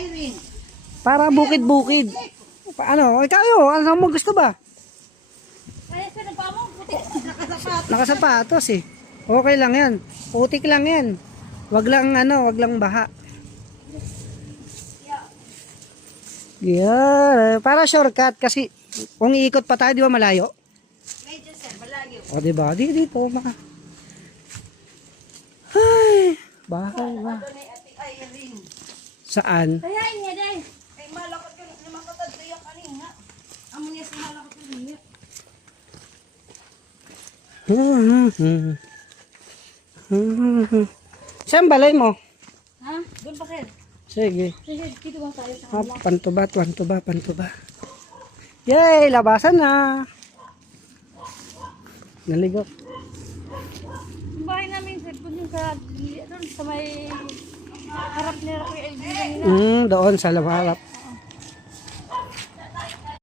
Irene. Para bukid-bukid. Ano? Ikaw yun. Ano mo gusto ba? Kaya sa pa mo, puti. Nakasapat. Nakasapatos eh. Okay lang yan. Putik lang yan. Wag lang wag lang baha. Yeah. Para shortcut kasi kung iikot pa tayo, di ba malayo? Medyo sir, malayo. O di ba? Dito maka. Ay, bakal ba? Ito na ate Irene. Saan? Kaya niya day. Ay malakot ko ni makatad sa yung kanina. Amo niya sa malakot ko niya. Saan balay mo? Ha? Doon pa sir. Sige. Sige, dito ba tayo sa Pantuba. Yay, labasan na. Naligo. Yung bahay namin sir, doon sa may harap nila kay LG kanina. Doon sa harap.